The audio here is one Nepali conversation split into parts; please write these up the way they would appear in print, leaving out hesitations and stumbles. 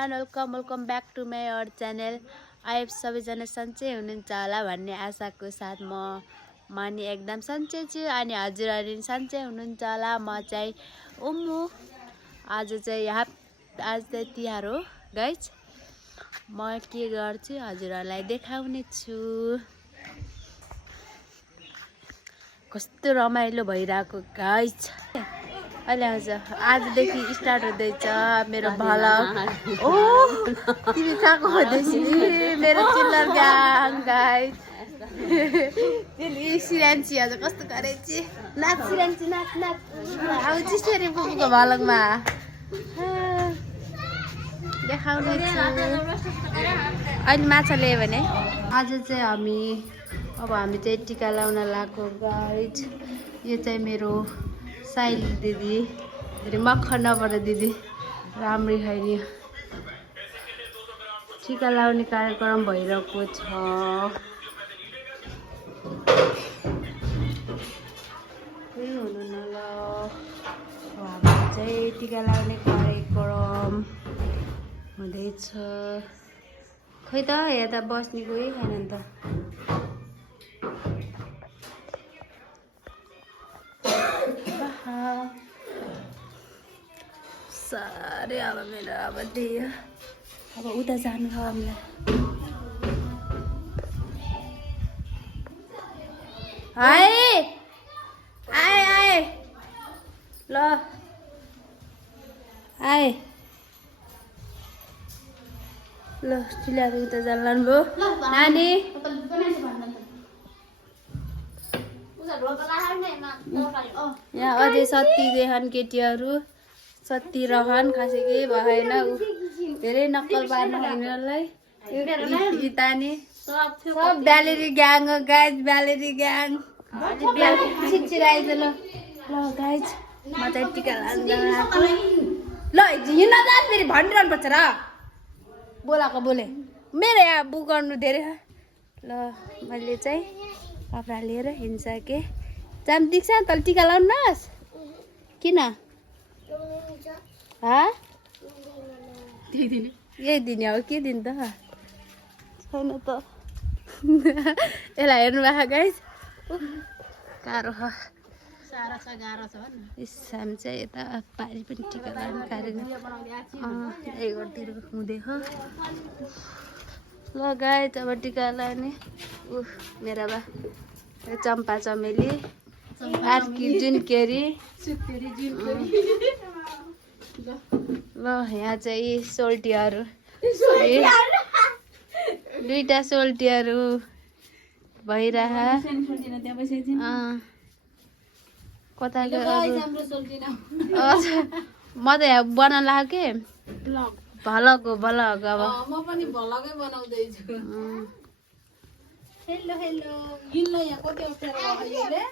Everyone welcome back to my our channel. आई सबैजना सन्चै हुनुहुन्छ होला भन्ने आशाको साथ म नि एकदम सन्चै छु अनि हजुरहरू पनि सन्चै हुनुहुन्छ होला। म चाहिँ उम्मु आज चाहिँ तिहार हो गाइज। म के गर्छु हजुरहरूलाई देखाउने छु। कस्तो रमाइलो भइरहेको गाइज। अहिले आउँछ आजदेखि स्टार्ट हुँदैछ मेरो भ्लग। ओ तिमी कहाँको हुँदैछ मेरो चिल्लर ग्याङ गाइज। सिरान्ची आज कस्तो गरेछ नाच सिरान्ची नाच नाच आउँछ फेरि बुबुको भ्लगमा देखाउने छु। अहिले माछा ल्यायो भने आज चाहिँ हामी चाहिँ टिका लाउन लागेको गाइज। यो चाहिँ मेरो साइली दिदी मक्खन नबाट दिदी राम्री खैनी टिका लाउने कार्यक्रम भइरहेको छ। हुनु न ल हामी चाहिँ टिका लाउने कार्यक्रम हुँदैछ। खै त यहाँ त बस्ने कोही छैन नि त। साह्रै अब मेरो अब त्यही हो। अब उता जानु छ हामीलाई। आए आए आए ल आए ल चिल्लाएर उता जानु लानुभयो नानी। यहाँ अझै सत्ती देखान केटीहरू सत्ती रहन खासै केही भएन। धेरै नक्कल पार्नु यिनीहरूलाई। इतानी सब ब्यालेरी ग्याङ हो गाइज। ब्यालेरी ग्याङ छिराइज ल ल गाइज। म चाहिँ टिका लानु ल हिँड्न जान फेरि भनिरहनु पर्छ र। बोलाएको बोले मेरो यहाँ बुक गर्नु धेरै ल। मैले चाहिँ कपडा लिएर हिँडिसकेँ। जाम दिक्छ तल टिका लाउनुहोस् किन यही दिन हो के दिन त छैन त। यसलाई हेर्नु भएको गाइज गाह्रो छ हामी चाहिँ यता पारि पनि टिका लाउने कार्यक्रम हुँदै हो ल गाइज। अब टिका लाउने मेरा बा चम्पा चमेली आर्की जुन केरी ल। यहाँ चाहिँ सोल्टीहरू दुईटा सोल्टीहरू भइरह कता म त यहाँ बनाउन लाग्यो के भलग अब म पनि भलगै बनाउँदैछु। हेलो हेलो गिल्लो यहाँ कति अप्ठ्यारो अहिले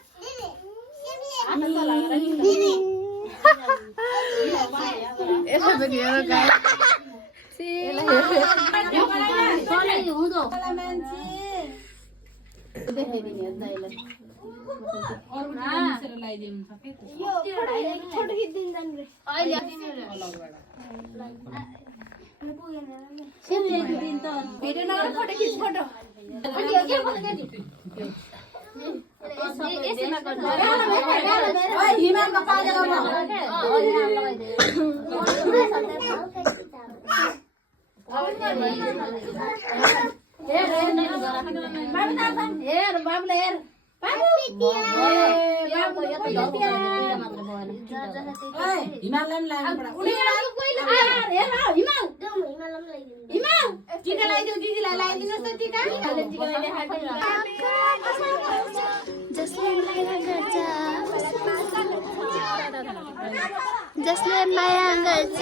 यसो पनि हेर गाइस। जसले माया गर्छ